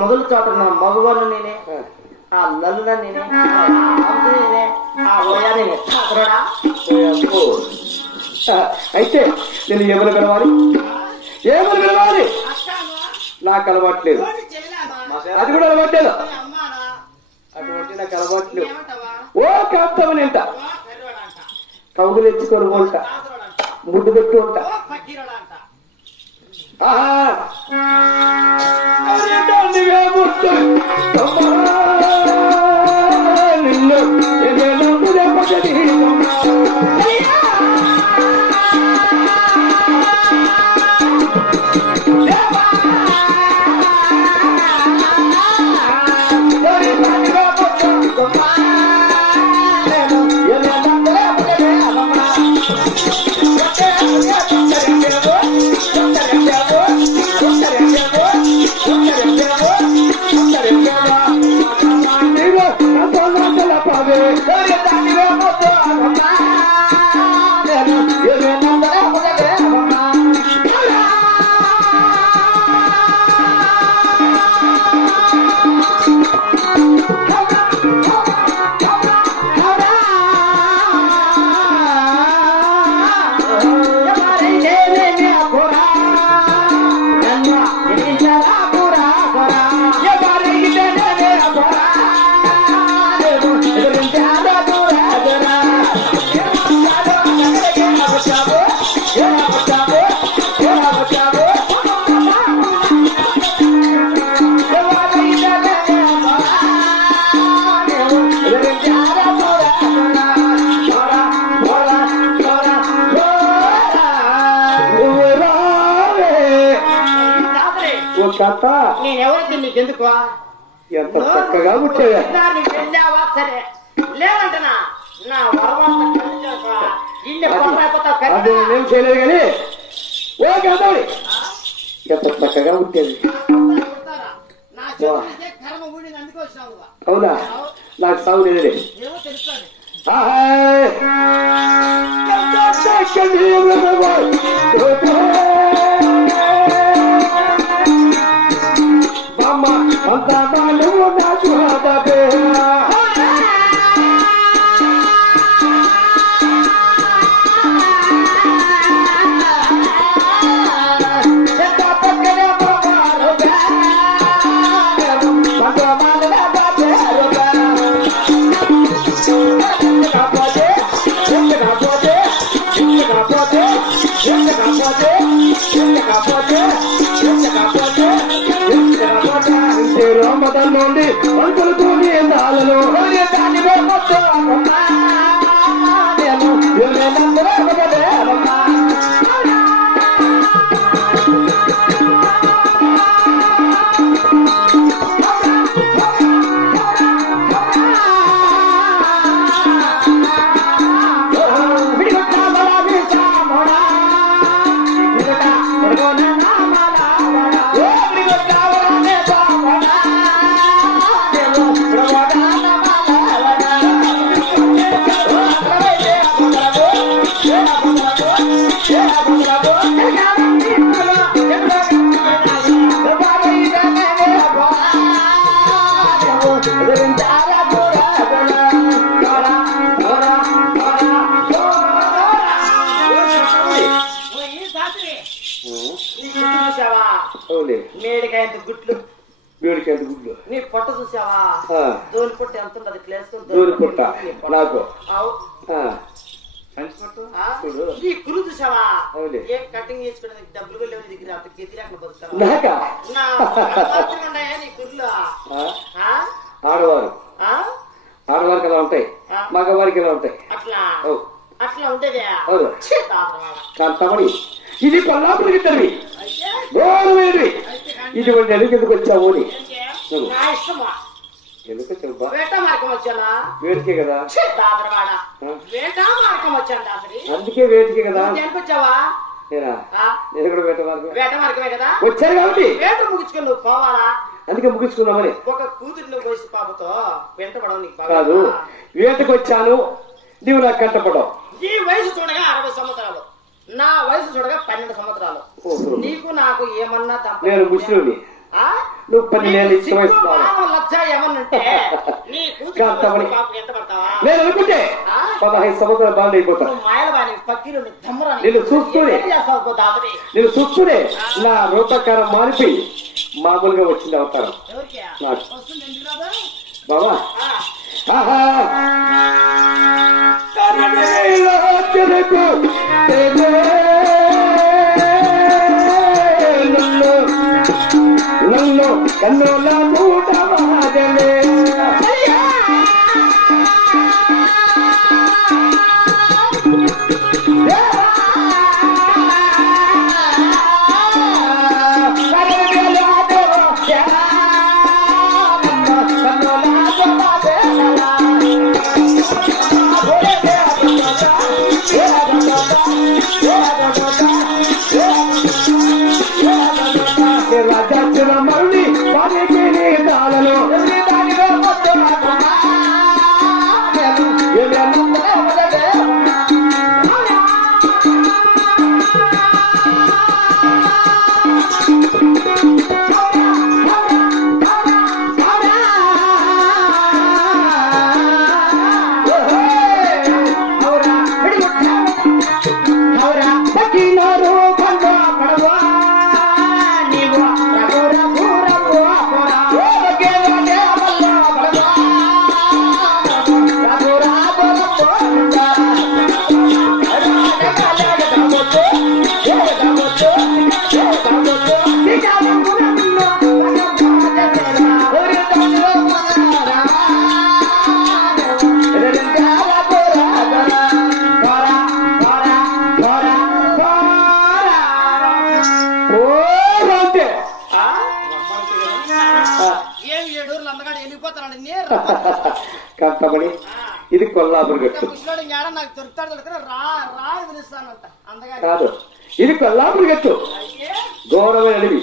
మొదలు చోట మగవాళ్ళు నేనే, ఆ లల్లున నేనే, నేనే, ఆ ఓయా నేనే. అయితే నేను ఏమని పిలవాలి, ఏమని పిలవాలి? నాకు అలవాట్లేదు, అది కూడా అలవాట్లేదు, అటువంటి నాకు అలవాట్లేదు. ఓ కాస్తామని అంట, కౌగులు ఎత్తుకొని ఉంటా, ముద్దు పెట్టి ఉంటా. నిన్ను నేనెవరైతే నీకెందుకు ఎంత చక్కగా పుట్టావా? వెళ్ళావా సరే లేవంటనా నా వరవంతా అది నేనేం చేయలేదు కానీ ఓ కాదాలి ఎంత చక్కగా పుట్టేది. అవునా? నాకు సాగు లేదే. నుండి పలుకులతోని ఎందాలను నీ గుడ్లు చూసావా? మేడికాయ ఎంత గుడ్లు, వేడికి ఎంత గుడ్లు. నీ పొట్ట చూసావా? దోని పొట్ట ఎంత ఉంటుంది? దోని పొట్ట నాకు నీ కురు చూసావా? ఏం కటింగ్ చేసుకోవడానికి డబ్బులు కూడా లేవు నీ దగ్గర, అంత గతి లేకుండా బతుకుతావా? నీ కుర్లు ఆడవారు ఆడవారికి ఎలా ఉంటాయి, మగవారికి ఎలా ఉంటాయి? అట్లా అట్లా ఉంటేదే కాంతమణి. ఇది కొల్లాపురికి తల్లి గోరవేడి. ఇటువంటి ఎందుకు వచ్చావు అని నా ఇష్టమా? ఎందుకు చెప్పా? వేట మార్గం వచ్చానా? వేడికే కదా. వేట మార్గం వచ్చాను రాత్రి, అందుకే వేడికే కదా. వచ్చావా? నేనా? నేను కూడా వేట మార్గం. వేట మార్గమే కదా వచ్చారు కాబట్టి వేట ముగించుకొని నువ్వు పోవాలా? అందుకే ముగించుకున్నామని. ఒక కూతురు వయసు పాపతో వెంటపడవు నీకు కాదు. వేటకు వచ్చాను, నీవు నాకు కంటపడవు. ఈ వయసు చూడగా 60 సంవత్సరాలు, నా వయసు చూడగా 12 సంవత్సరాలు. నీకు నాకు ఏమన్నా నేను ముస్లింని, నువ్వు 12 ఇచ్చిన వయసు లజ్జ ఏమన్నంటే నీ కూతురు ఎంత పడతావా? నేను అనుకుంటే 15 సంవత్సరాలు బాగా అయిపోతాను. మాయలవాణి పక్కీలు దమ్మరా నేను చూస్తూనే నా రూపకారం మారిపోయి మామూలుగా వచ్చింది అవతారం బాబా. నన్ను కన్నుల నూట వాదలే రాజాచుల మళ్ళీ పనికి తాళను కంటమణి. ఇది కొల్లాపురి గట్టు కాదు, ఇది కొల్లాపురి గట్టు. ఘోరమైన అడవి.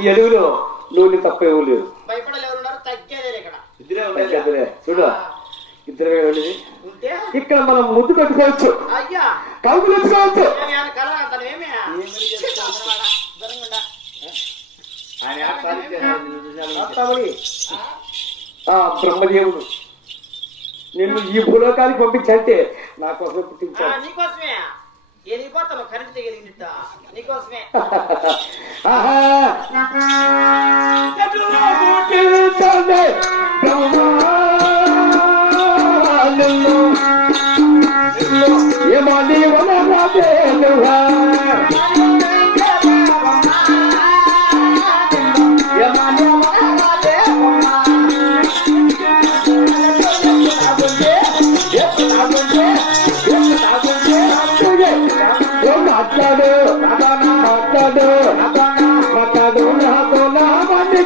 ఈ అడవిలో నువ్వు తప్పేమో లేదు. చూడు, ఇద్దరే ఉండేది. ఇక్కడ మనం ముద్దు కట్టుకోవచ్చు, కలుపులు తెచ్చుకోవచ్చు. బ్రహ్మదేవుడు నిన్ను ఈ భూలోకానికి పంపించంటే నా కోసం పుట్టించాను. నీకోసమే ఎదిగిపోతాను, కరెంట్ తెగిలిందిట నీకోసమే. ఏమని మాట్లాడు మాట్లాడు మాట్లాడు నాతో నా మంటే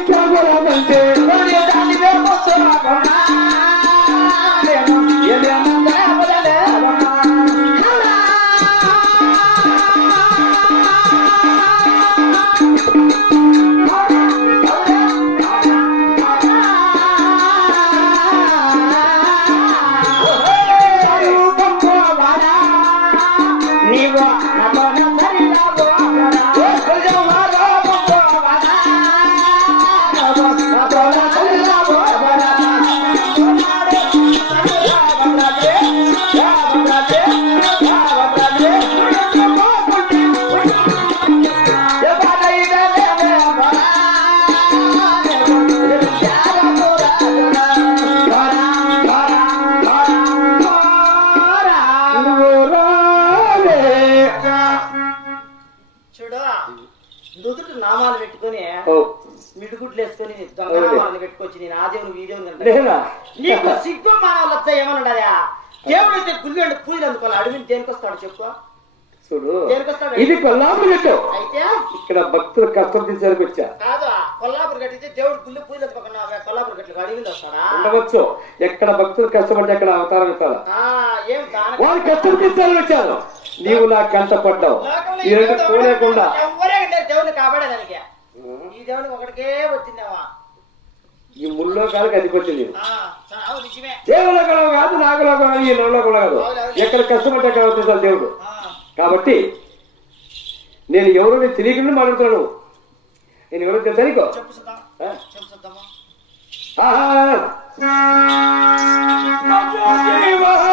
నీవు చూడు నుదురు నామాలు పెట్టుకొని ఓ మిడుగుడ్లు వేసుకొని దొంగ నామాలను పెట్టుకొచ్చి నేను ఆ దేవుని ఈ దేవుని నేనా నీకు సిగ్గు మానవులతో ఏమన్నాడా దేవుడైతే గుళ్ళు అంటే పూజలు అందుకోవాలి అడవిని దేనికి వస్తాడు చెప్పు చూడు దేనికి వస్తాడు ఇది కొల్లాపురం కట్టావు అయితే ఇక్కడ భక్తులు కష్టం తీసేసరికి వచ్చా కాదు కొల్లాపురం కట్టితే దేవుడు గుళ్ళు పూజలు అందుకోకుండా కొల్లాపురం కట్టలు అడవి మీద వస్తాడా ఉండవచ్చు ఎక్కడ భక్తులు కష్టపడితే అక్కడ అవతారం ఇస్తారా ఏం వాళ్ళు కష్టం తీసేసరికి వచ్చారు నీవు నా కంట పడ్డావు ఈ రెండు పోలేకుండా ఎవరే దేవుని కాబడేదానికి ఈ దేవునికి ఒకటికే వచ్చిందేవా ఈ ముల్లో కాలకి అదికొచ్చింది నిజమే దేవులో కూడా కాదు నాకులో కాదు ఈ నెలలో కూడా కాదు ఎక్కడ కష్టపడ్డా అక్కడ అవుతుంది దేవుడు కాబట్టి నేను ఎవరు తెలియకుండా మాట్లాడుతున్నాను నేను ఎవరు తెలుసా నీకో నేను నిన్ను బాగా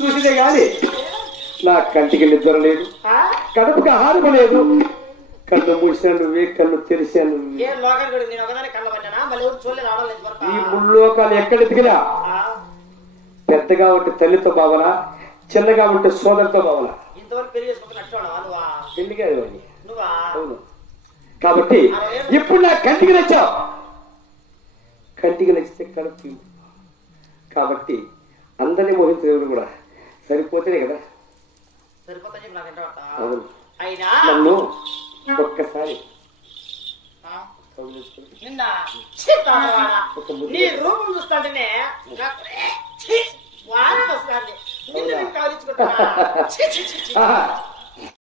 చూసినే గాని నా కంటికి నిద్ర లేదు కడుపుకి ఆహారం లేదు కళ్ళు మూసాను నువ్వే కళ్ళు తెరిశాను ఈ ముల్లోకాలు ఎక్కడ ఎదిగినా పెద్దగా ఉంటే తల్లితో భావన చిన్నగా ఉంటే సోదరుతో భావన పెళ్లి కాదు అవును కాబట్టి ఇప్పుడు నా కంటికి నచ్చావు కంటికి నచ్చితే కడుపు కాబట్టి అందరినీ మోహించే కూడా సరిపోతేనే కదా అవును నన్ను ఒక్కసారి నీ రూపం చూస్తాంటేనే వాడికి వస్తాండి నిన్ను కావలించుకుంటా